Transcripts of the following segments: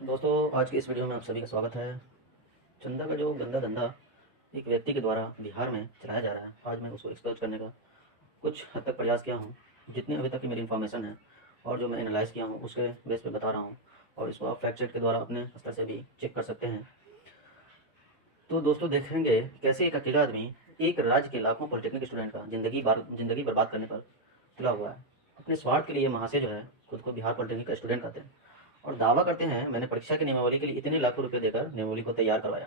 दोस्तों, आज की इस वीडियो में आप सभी का स्वागत है। चंदा का जो गंदा धंधा एक व्यक्ति के द्वारा बिहार में चलाया जा रहा है, आज मैं उसको एक्सपोज करने का कुछ हद तक प्रयास किया हूँ। जितनी अभी तक की मेरी इन्फॉर्मेशन है और जो मैं एनालाइज़ किया हूँ उसके बेस पे बता रहा हूँ, और इसको आप फैक्ट चेक के द्वारा अपने स्तर से भी चेक कर सकते हैं। तो दोस्तों, देखेंगे कैसे एक अकेला आदमी एक राज्य के लाखों पॉलिटेक्निक स्टूडेंट का ज़िंदगी बर्बाद करने पर तुला हुआ है। अपने स्वार्थ के लिए महाशय जो है खुद को बिहार पॉलिटेक्निक का स्टूडेंट कहते हैं और दावा करते हैं मैंने परीक्षा की नियमावली के लिए इतने लाखों रुपए देकर नियमावली को तैयार करवाया।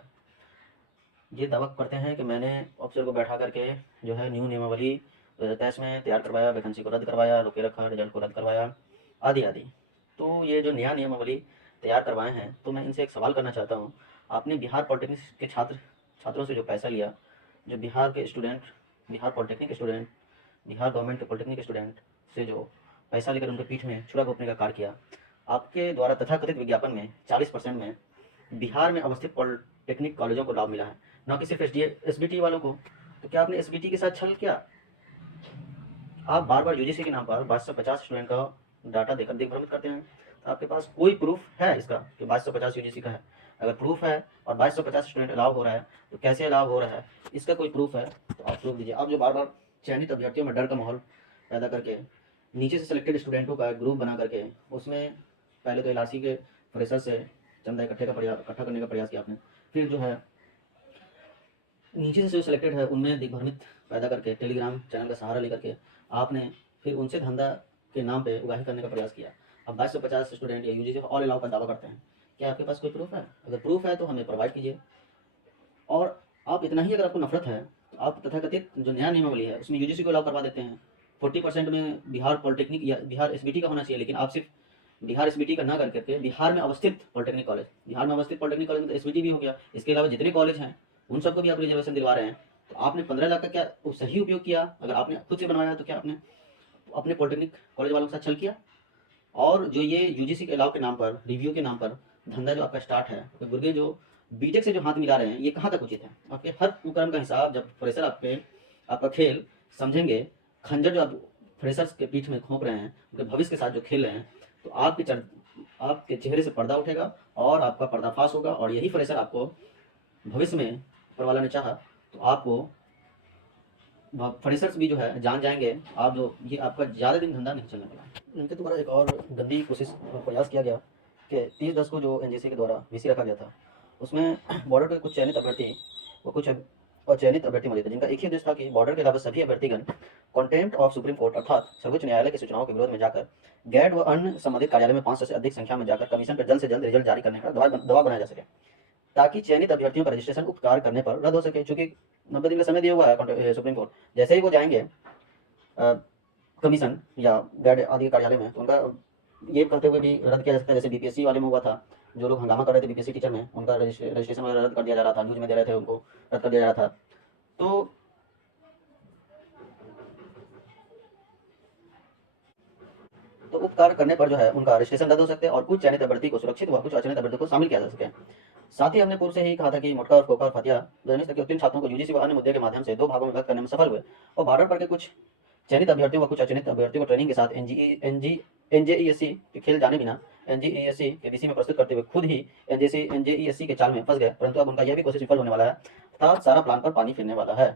ये दावा करते हैं कि मैंने अफसर को बैठा करके जो है न्यू नियमावली 2023 में तैयार करवाया, वैकेंसी को रद्द करवाया, रोके रखा, रिजल्ट को रद्द करवाया, आदि आदि। तो ये जो नया नियमावली तैयार करवाए हैं, तो मैं इनसे एक सवाल करना चाहता हूँ। आपने बिहार पॉलिटेक्निक के छात्रों से जो पैसा लिया, जो Bihar polytechnic student, Bihar government के पॉलिटेक्निक स्टूडेंट से जो पैसा लेकर उनके पीठ में छुरा घोंपने का कार्य किया, आपके द्वारा तथाकथित विज्ञापन में 40% में बिहार में अवस्थित पॉलिटेक्निक कॉलेजों को लाभ मिला है, न कि सिर्फ एसबीटी वालों को। तो क्या आपने एसबीटी के साथ छल किया? आप बार बार यूजीसी के नाम पर 2250 स्टूडेंट का डाटा देकर दिग्भ्रमित करते हैं। तो आपके पास कोई प्रूफ है इसका कि 2250 यूजीसी का है? अगर प्रूफ है और 2250 स्टूडेंट अलाउ हो रहा है, तो कैसे अलाउ हो रहा है, इसका कोई प्रूफ है तो आप प्रूफ दीजिए। आप जो बार बार चयनित अभ्यर्थियों में डर का माहौल पैदा करके नीचे से सिलेक्टेड स्टूडेंटों का ग्रुप बना करके उसमें पहले तो एलआरसी के फ्रेशर से चंदा इकट्ठा करने का प्रयास किया आपने, फिर जो है नीचे से जो सिलेक्टेड है उनमें दिग्भ्रमित पैदा करके टेलीग्राम चैनल का सहारा लेकर के आपने फिर उनसे धंधा के नाम पे उगाही करने का प्रयास किया। अब 2250 स्टूडेंट या यूजीसी ऑल अलाउ का दावा करते हैं। क्या आपके पास कोई प्रूफ है? अगर प्रूफ है तो हमें प्रोवाइड कीजिए। और आप इतना ही अगर आपको नफरत है तो आप तथाकथित जो नया नियमावली है उसमें यूजीसी को अलाउ करवा देते हैं। 40% में बिहार पॉलिटेक्निक या बिहार एसबीटी का होना चाहिए, लेकिन आप सिर्फ बिहार एसबीटी का ना करके बिहार में अवस्थित पॉलिटेक्निक कॉलेज, बिहार में अवस्थित पॉलिटेक्निक कॉलेज में तो एसबीटी भी हो गया, इसके अलावा जितने कॉलेज हैं उन सबको भी आप रिजर्वेशन दिलवा रहे हैं। तो आपने 15 लाख का क्या सही उपयोग किया? अगर आपने खुद से बनवाया तो क्या आपने अपने पॉलिटेक्निक कॉलेज वालों के साथ छल किया? और जो ये यूजीसी के अलाव के नाम पर, रिव्यू के नाम पर धंधा जो आपका स्टार्ट है, तो गुर्गे जो बीटेक से जो हाथ मिला रहे हैं, ये कहाँ तक उचित है? आपके हर कुकर्म का हिसाब जब फ्रेशर आपका खेल समझेंगे, खंजर जो आप फ्रेशर्स के पीठ में घोंप रहे हैं, उनके भविष्य के साथ जो खेल रहे हैं, तो आपके चेहरे से पर्दा उठेगा और आपका पर्दाफाश होगा। और यही फ्रेशर आपको भविष्य में ऊपर वाला ने चाहा तो आपको फ्रेशर्स भी जो है जान जाएंगे। आप जो ये आपका ज़्यादा दिन धंधा नहीं चलने वाला। इनके द्वारा एक और गंदी कोशिश और प्रयास किया गया कि 30/10 को जो एनजीसी के द्वारा वीसी रखा गया था, उसमें बॉर्डर के कुछ चयनित अभ्यर्थी व कुछ अचयनित अभ्यर्थी मौजूद थे, जिनका एक ही उद्देश्य था कि बॉर्डर के अलावा सभी अभ्यर्थीगण कंटेम्प्ट ऑफ सुप्रीम कोर्ट अर्थात सर्वोच्च न्यायालय की सूचनाओं के विरोध में जाकर गैट व अन्य संबंधित कार्यालय में 500 से अधिक संख्या में जाकर कमीशन पर जल्द से जल्द रिजल्ट जारी करने का दबाव बनाया जा सके, ताकि चयनित अभ्यर्थियों का रजिस्ट्रेशन उक्त कार्य करने पर रद्द हो सके। चूंकि 90 दिन का समय दिया हुआ है सुप्रीम कोर्ट, जैसे ही वो जाएंगे कमीशन या गैट आदि के कार्यालय में, तो उनका ये कहते हुए भी रद्द किया जा सकता है। जैसे बीपीएससी वाले में हुआ था, जो लोग हंगामा कर रहे थे बीपीएससी टीचर में, उनका रजिस्ट्रेशन वगैरह रद्द कर दिया जा रहा था, न्यूज में दे रहे थे, उनको रद्द कर दिया जा रहा था। तो उक्त कार्य करने पर जो है उनका रजिस्ट्रेशन रद्द हो सकते हैं और कुछ चयनित अभ्यर्थी को सुरक्षित व कुछ अचयनित अभ्यर्थी को शामिल किया जा सके। साथ ही हमने पूर्व से ही कहा था कि मोटका और फोका और फतिया दोनों तक के उत्तीर्ण छात्रों को यूजीसी व अन्य मुद्दे के माध्यम से 2 भागों में विभक्त करने में सफल हुए और बॉर्डर पर के कुछ चयनित अभ्यर्थियों व कुछ अचयनित अभ्यर्थियों को ट्रेनिंग के साथ एनजेईएससी के खेल जाने बिना एनजेईएससी के बीसी में प्रस्तुत करते हुए खुद ही एनजेईएससी के चाल में फंस गए। परंतु अब उनका यह भी कोशिश विफल होने वाला है, अर्थात सारा प्लान पर पानी फिरने वाला है।